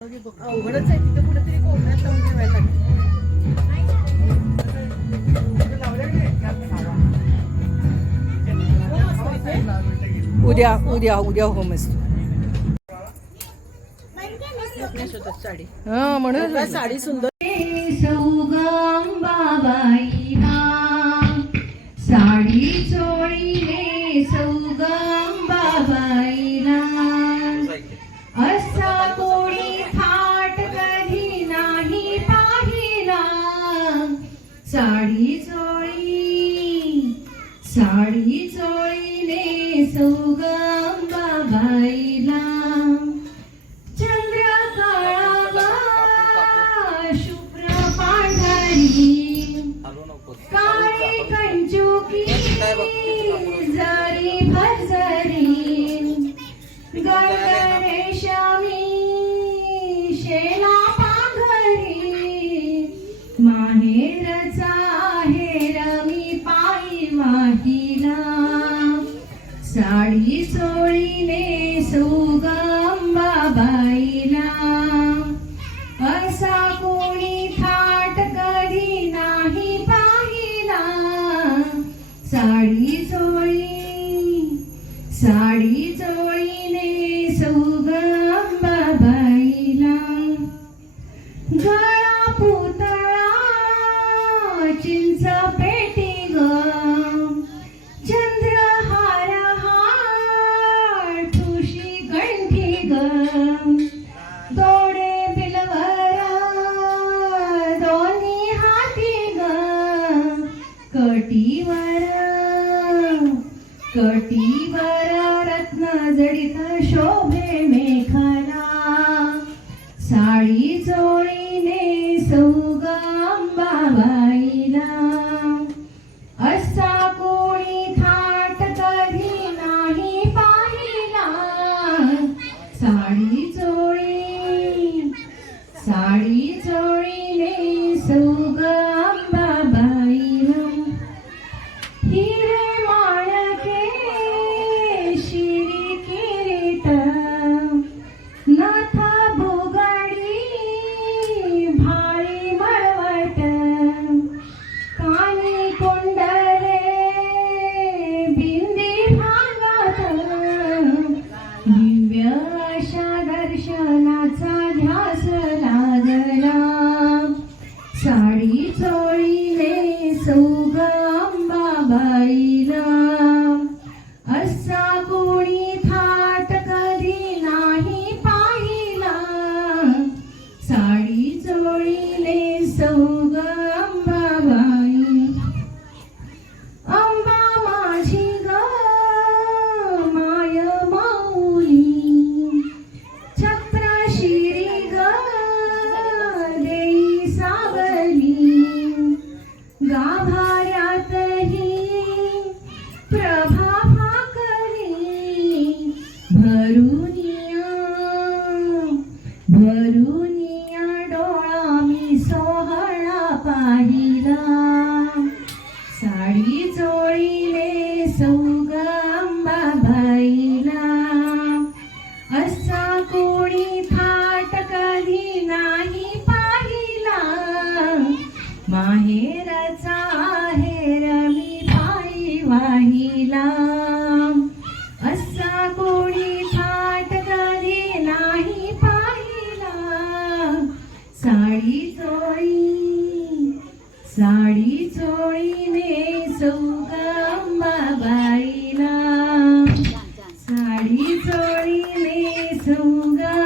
अवघडच आहे तिथे कुठेतरी कोपऱ्यात लावून ठेवायला लागेल. उद्या उद्या उद्या होम असतो यशोदाची साडी हा म्हणून साडी सुंदर. साडी चोळीने सौगंबाबाईला असा सौगंबाबाईला चंद्र काळावा शुभ्र पांढरी काळी कंचुकी माझी सोळीने सौगंबाबाईला असा कोणी थाट कधी नाही पाहिला. साडी सोळी कटीवर रत्न जडित शोभे मेखला. साडी चोळीने सौगंबाबाईला असा कोणी थाट कधी नाही पाहिला. साडी चोळी साडी चोळीने सौगा चोळीने माहेरचा आहेर मी पायी वाहिला. असा कोणी फाट कधी नाही पाहिला. साडी चोळी साडी चोळी ने सौगंबाबाईला साडी चोळी ने सौगा